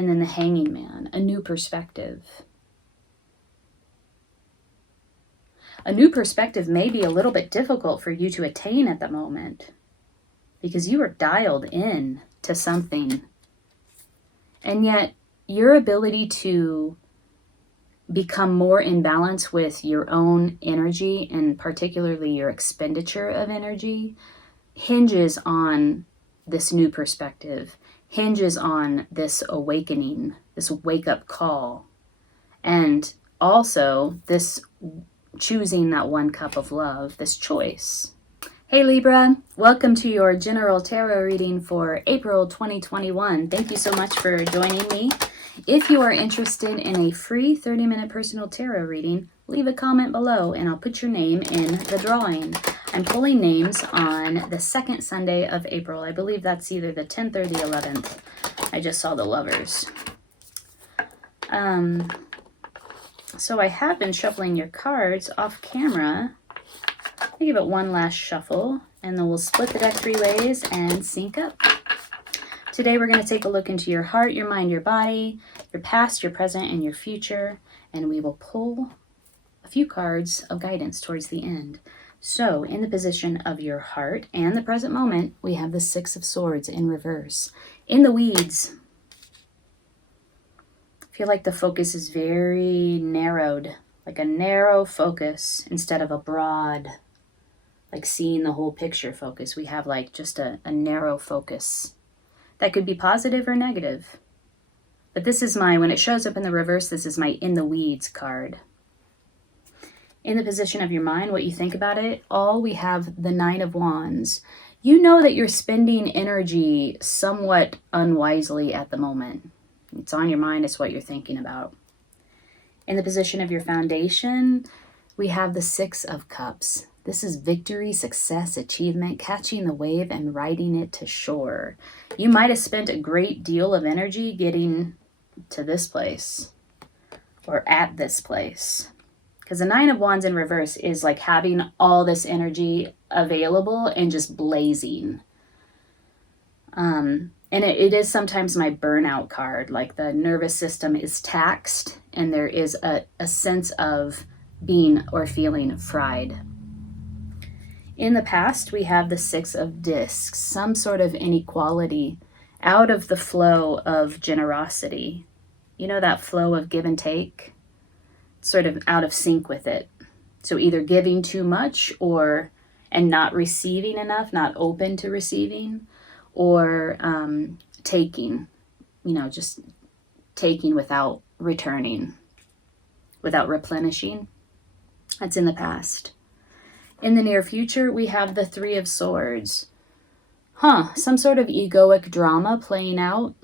And then the Hanging Man, a new perspective. A new perspective may be a little bit difficult for you to attain at the moment because you are dialed in to something. And yet your ability to become more in balance with your own energy, and particularly your expenditure of energy, hinges on this new perspective, hinges on this awakening, this wake-up call, and also this choosing that one cup of love, this choice. Hey Libra, welcome to your general tarot reading for April 2021. Thank you so much for joining me. If you are interested in a free 30-minute personal tarot reading, leave a comment below and I'll put your name in the drawing. I'm pulling names on the second Sunday of April. I believe that's either the 10th or the 11th. I just saw the lovers. So I have been shuffling your cards off camera. I'll give it one last shuffle and then we'll split the deck 3 ways and sync up. Today we're going to take a look into your heart, your mind, your body, your past, your present, and your future, and we will pull a few cards of guidance towards the end. So, in the position of your heart and the present moment, we have the 6 of Swords in reverse. In the weeds, I feel like the focus is very narrowed, like a narrow focus instead of a broad, like seeing the whole picture focus. We have like just a narrow focus. That could be positive or negative. But this is my, when it shows up in the reverse, this is my in the weeds card. In the position of your mind, what you think about it, we have the 9 of Wands. You know that you're spending energy somewhat unwisely at the moment. It's on your mind, it's what you're thinking about. In the position of your foundation, we have the 6 of Cups. This is victory, success, achievement, catching the wave and riding it to shore. You might have spent a great deal of energy getting to this place or at this place. Because the 9 of Wands in reverse is like having all this energy available and just blazing. And it is sometimes my burnout card. Like the nervous system is taxed and there is a sense of being or feeling fried. In the past, we have the 6 of Discs, some sort of inequality out of the flow of generosity. You know, that flow of give and take, sort of out of sync with it. So either giving too much and not receiving enough, not open to receiving, or taking, just taking without returning, without replenishing. That's in the past. In the near future, we have the 3 of Swords. Some sort of egoic drama playing out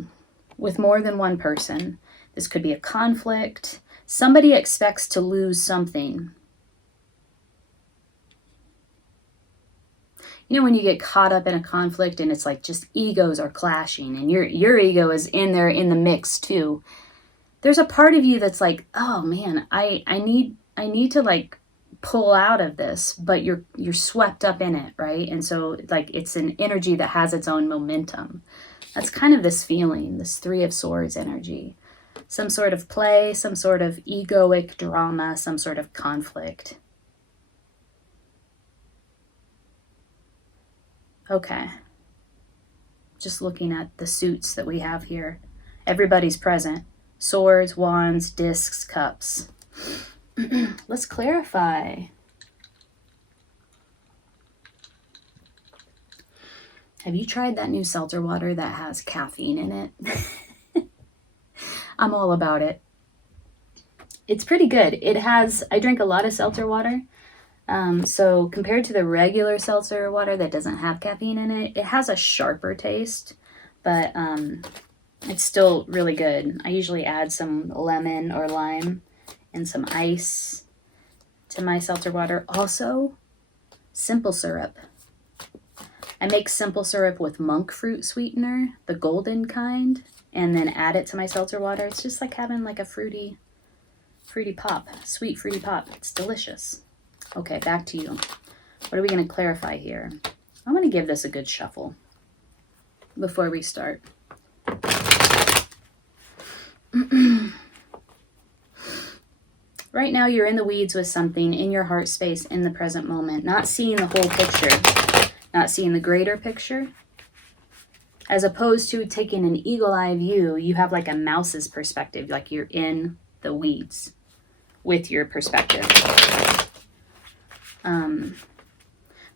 with more than one person. This could be a conflict. Somebody expects to lose something. You know, when you get caught up in a conflict and it's like just egos are clashing and your ego is in there in the mix too. There's a part of you that's like, oh man, I need to like pull out of this, but you're swept up in it, right? And so like it's an energy that has its own momentum. That's kind of this feeling, this 3 of Swords energy. Some sort of play, some sort of egoic drama, some sort of conflict. Okay. Just looking at the suits that we have here. Everybody's present. Swords, Wands, Discs, Cups. Let's clarify. Have you tried that new seltzer water that has caffeine in it? I'm all about it. It's pretty good. I drink a lot of seltzer water. So compared to the regular seltzer water that doesn't have caffeine in it, it has a sharper taste, but it's still really good. I usually add some lemon or lime and some ice to my seltzer water. Also, simple syrup. I make simple syrup with monk fruit sweetener, the golden kind, and then add it to my seltzer water. It's just like having like a fruity pop, sweet fruity pop. It's delicious. Okay, back to you. What are we going to clarify here? I want to give this a good shuffle before we start. Right now you're in the weeds with something in your heart space in the present moment, not seeing the whole picture, not seeing the greater picture. As opposed to taking an eagle-eye view, you have like a mouse's perspective, like you're in the weeds with your perspective.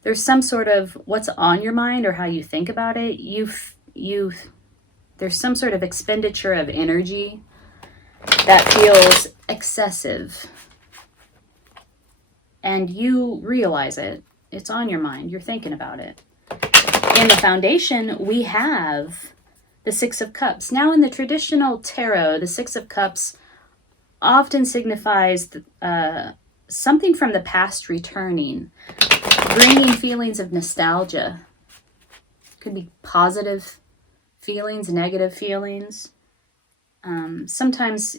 There's some sort of what's on your mind or how you think about it. There's some sort of expenditure of energy that feels excessive. And you realize it. It's on your mind. You're thinking about it. In the foundation, we have the Six of Cups. Now, in the traditional tarot, the Six of Cups often signifies something from the past returning, bringing feelings of nostalgia. Could be positive feelings, negative feelings. Sometimes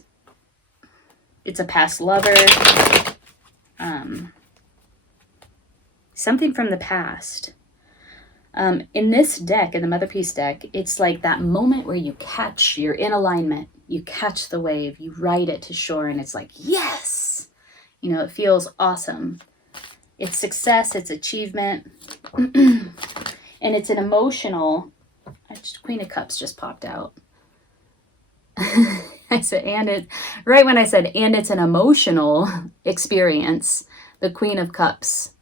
it's a past lover. Something from the past. In this deck, in the Mother Peace deck, it's like that moment where you're in alignment, you catch the wave, you ride it to shore, and it's like, yes! You know, it feels awesome. It's success, it's achievement, and it's an emotional, Queen of Cups just popped out. I said, right when I said, and it's an emotional experience, the Queen of Cups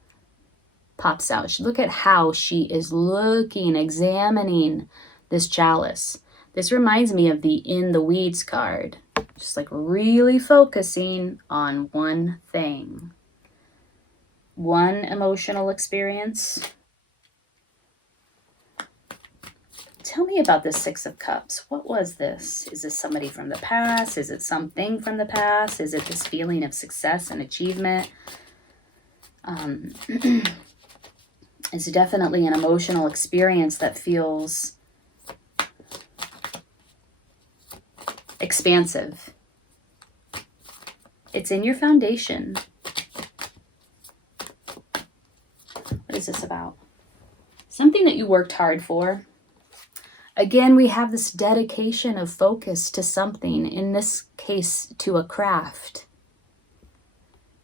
pops out. Look at how she is looking, examining this chalice. This reminds me of the In the Weeds card. Just like really focusing on one thing. One emotional experience. Tell me about this Six of Cups. What was this? Is this somebody from the past? Is it something from the past? Is it this feeling of success and achievement? It's definitely an emotional experience that feels expansive. It's in your foundation. What is this about? Something that you worked hard for. Again, we have this dedication of focus to something, in this case, to a craft.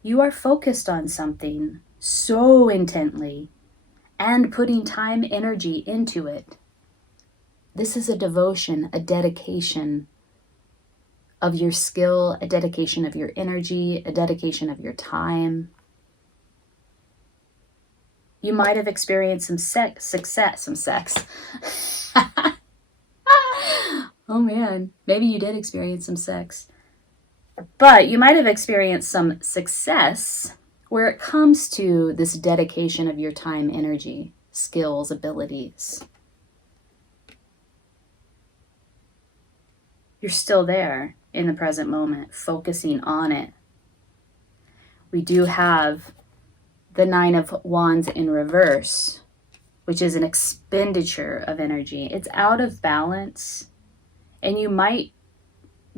You are focused on something so intently and putting time, energy into it. This is a devotion, a dedication of your skill, a dedication of your energy, a dedication of your time. You might have experienced some sex. Oh man, maybe you did experience some sex. But you might have experienced some success where it comes to this dedication of your time, energy, skills, abilities. You're still there in the present moment, focusing on it. We do have the Nine of Wands in reverse, which is an expenditure of energy. It's out of balance. And you might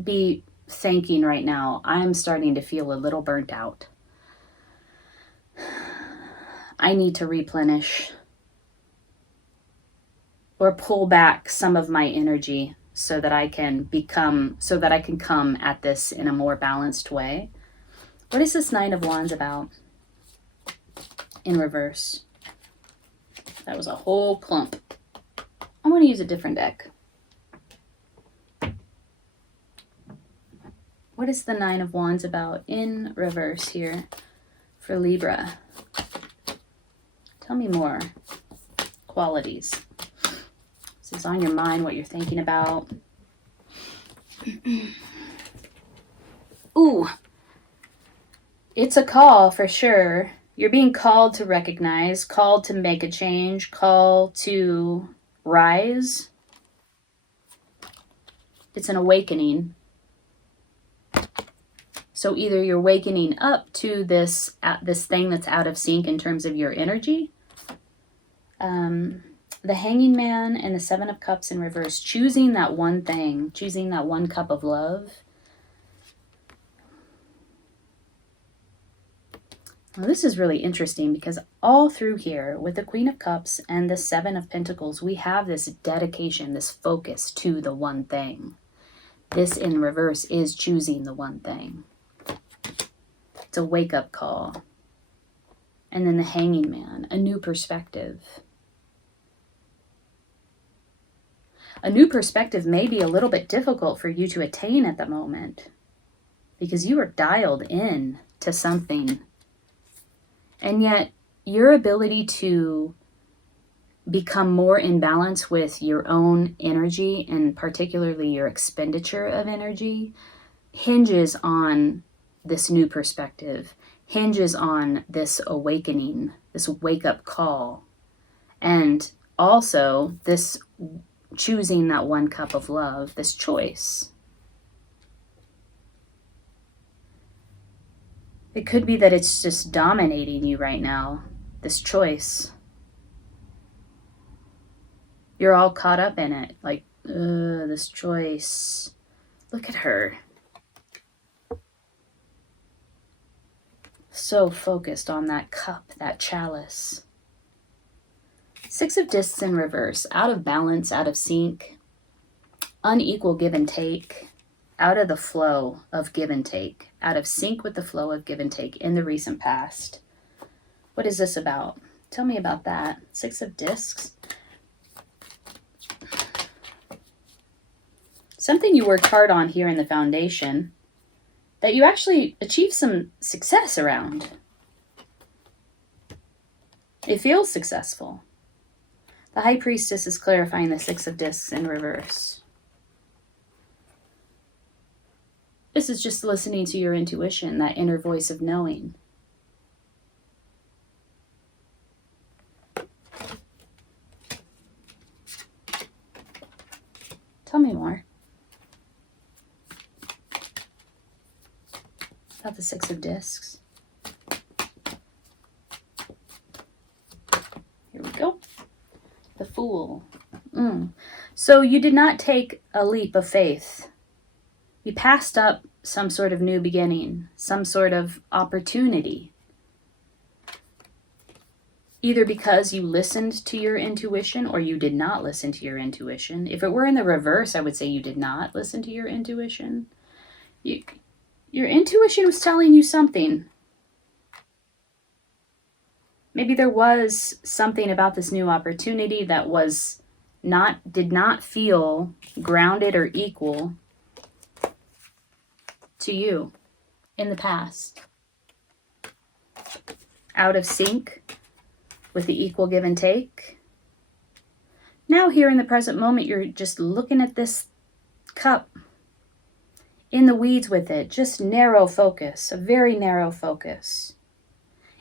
be thinking right now, I'm starting to feel a little burnt out. I need to replenish or pull back some of my energy so that I can come at this in a more balanced way. What is this Nine of Wands about in reverse? That was a whole clump. I'm going to use a different deck. What is the Nine of Wands about in reverse here for Libra? Tell me more qualities. This is on your mind, what you're thinking about. Ooh, it's a call for sure. You're being called to recognize, called to make a change, called to rise. It's an awakening. So either you're wakening up to this thing that's out of sync in terms of your energy. The Hanging Man and the Seven of Cups in reverse. Choosing that one thing. Choosing that one cup of love. Well, this is really interesting because all through here with the Queen of Cups and the Seven of Pentacles, we have this dedication, this focus to the one thing. this in reverse is choosing the one thing. It's a wake-up call. And then the Hanging Man, a new perspective. A new perspective may be a little bit difficult for you to attain at the moment because you are dialed in to something. And yet your ability to become more in balance with your own energy, and particularly your expenditure of energy, hinges on this new perspective, hinges on this awakening, this wake-up call, and also this choosing that one cup of love, this choice. It could be that it's just dominating you right now, this choice. You're all caught up in it, like, this choice. Look at her. So focused on that cup, that chalice. Six of Discs in reverse, out of balance, out of sync, unequal give and take, out of the flow of give and take, out of sync with the flow of give and take in the recent past. What is this about? Tell me about that. Six of Discs. Something you worked hard on here in the foundation that you actually achieved some success around. It feels successful. The High Priestess is clarifying the Six of Discs in reverse. This is just listening to your intuition, that inner voice of knowing. Tell me more about the Six of Discs. Here we go. The Fool. So you did not take a leap of faith. You passed up some sort of new beginning, some sort of opportunity. Either because you listened to your intuition or you did not listen to your intuition. If it were in the reverse, I would say you did not listen to your intuition. Your intuition was telling you something. Maybe there was something about this new opportunity that did not feel grounded or equal to you in the past. Out of sync with the equal give and take. Now here in the present moment, you're just looking at this cup, in the weeds with it, just narrow focus, a very narrow focus.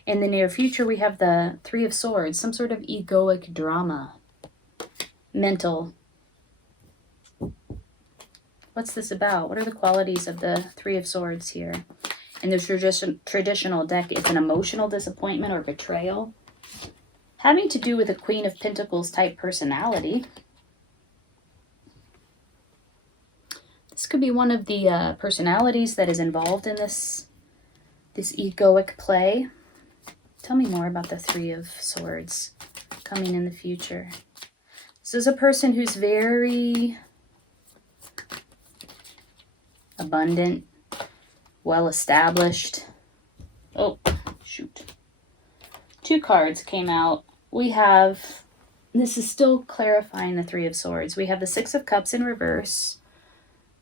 In the near future, we have the Three of Swords, some sort of egoic drama, mental. What's this about? What are the qualities of the Three of Swords here? In the traditional deck, it's an emotional disappointment or betrayal, having to do with a Queen of Pentacles type personality. This could be one of the personalities that is involved in this egoic play. Tell me more about the Three of Swords coming in the future. This is a person who's very abundant, well-established. Oh, shoot. Two cards came out. We have, this is still clarifying the Three of Swords. We have the Six of Cups in reverse.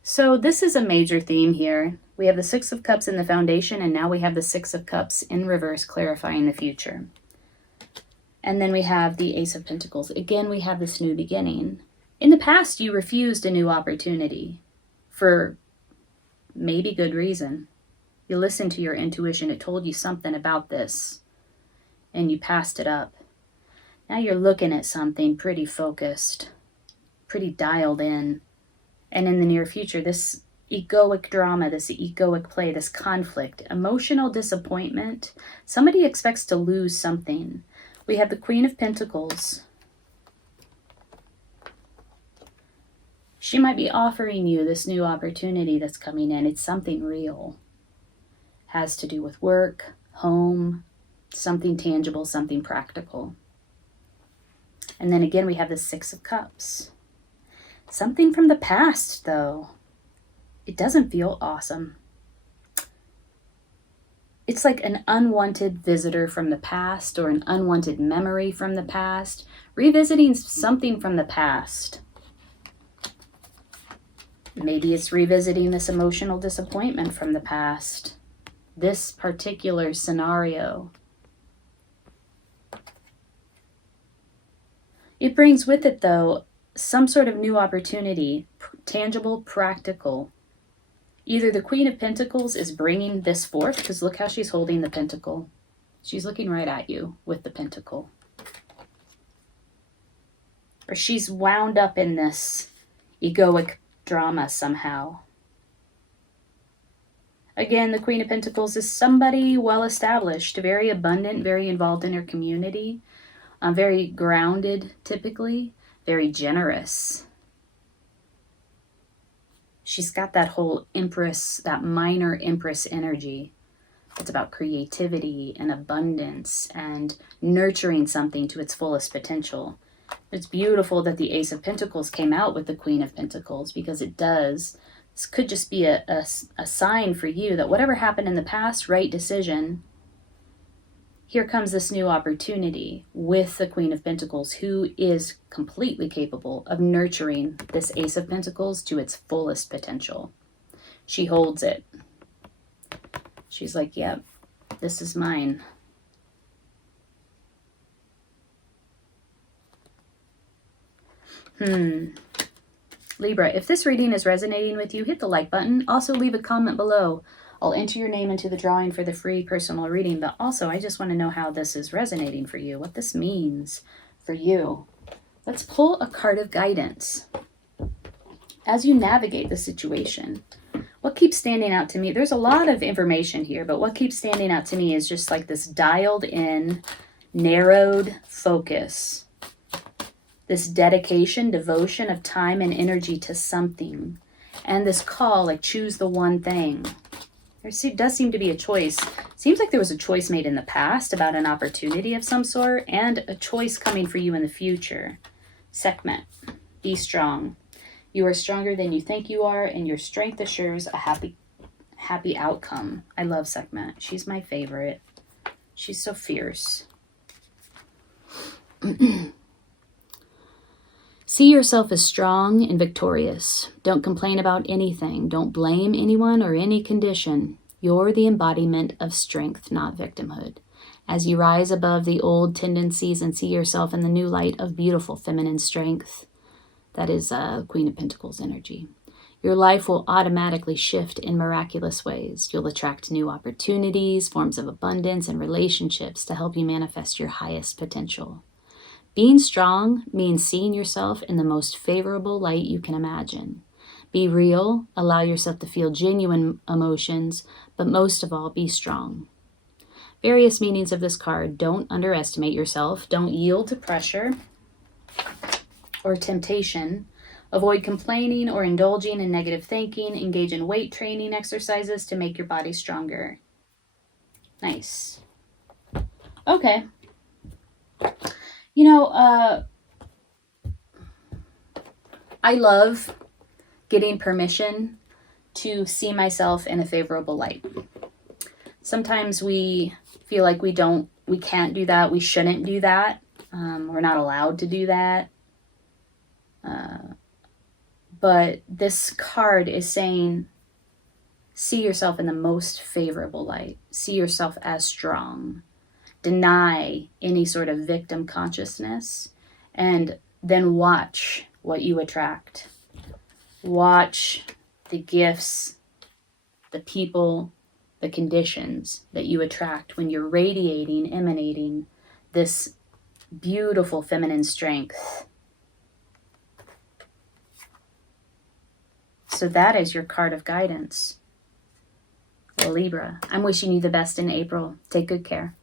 So this is a major theme here. We have the Six of Cups in the foundation, and now we have the Six of Cups in reverse clarifying the future. And then we have the Ace of Pentacles. Again, we have this new beginning. In the past, you refused a new opportunity for maybe good reason. You listened to your intuition. It told you something about this, and you passed it up. Now you're looking at something pretty focused, pretty dialed in. And in the near future, this egoic drama, this egoic play, this conflict, emotional disappointment, somebody expects to lose something. We have the Queen of Pentacles. She might be offering you this new opportunity that's coming in. It's something real. Has to do with work, home, something tangible, something practical. And then again, we have the Six of Cups. Something from the past, though. it doesn't feel awesome. It's like an unwanted visitor from the past or an unwanted memory from the past, revisiting something from the past. Maybe it's revisiting this emotional disappointment from the past, this particular scenario. It brings with it, though, some sort of new opportunity, tangible, practical. Either the Queen of Pentacles is bringing this forth, because look how she's holding the pentacle. She's looking right at you with the pentacle. Or she's wound up in this egoic drama somehow. Again, the Queen of Pentacles is somebody well-established, very abundant, very involved in her community, very grounded typically, very generous. She's got that whole Empress, that minor Empress energy. It's about creativity and abundance and nurturing something to its fullest potential. It's beautiful that the Ace of Pentacles came out with the Queen of Pentacles, because it does. This could just be a sign for you that whatever happened in the past, right decision, here comes this new opportunity with the Queen of Pentacles, who is completely capable of nurturing this Ace of Pentacles to its fullest potential. She holds it. She's like, yep, this is mine. Libra, if this reading is resonating with you, hit the like button. Also leave a comment below. I'll enter your name into the drawing for the free personal reading, but also I just want to know how this is resonating for you, what this means for you. Let's pull a card of guidance as you navigate the situation. What keeps standing out to me, there's a lot of information here, but what keeps standing out to me is just like this dialed in, narrowed focus. This dedication, devotion of time and energy to something. And this call, like choose the one thing. There does seem to be a choice. Seems like there was a choice made in the past about an opportunity of some sort, and a choice coming for you in the future. Sekhmet, be strong. You are stronger than you think you are, and your strength assures a happy outcome. I love Sekhmet. She's my favorite. She's so fierce. See yourself as strong and victorious. Don't complain about anything. Don't blame anyone or any condition. You're the embodiment of strength, not victimhood. As you rise above the old tendencies and see yourself in the new light of beautiful feminine strength, that is Queen of Pentacles energy, your life will automatically shift in miraculous ways. You'll attract new opportunities, forms of abundance, and relationships to help you manifest your highest potential. Being strong means seeing yourself in the most favorable light you can imagine. Be real, allow yourself to feel genuine emotions, but most of all, be strong. Various meanings of this card: don't underestimate yourself, don't yield to pressure or temptation, avoid complaining or indulging in negative thinking, engage in weight training exercises to make your body stronger. Nice. Okay. You know, I love getting permission to see myself in a favorable light. Sometimes we feel like we can't do that, we shouldn't do that, we're not allowed to do that. But this card is saying, see yourself in the most favorable light. See yourself as strong. Deny any sort of victim consciousness, and then watch what you attract. Watch the gifts, the people, the conditions that you attract when you're radiating, emanating this beautiful feminine strength. So that is your card of guidance. Libra, I'm wishing you the best in April. Take good care.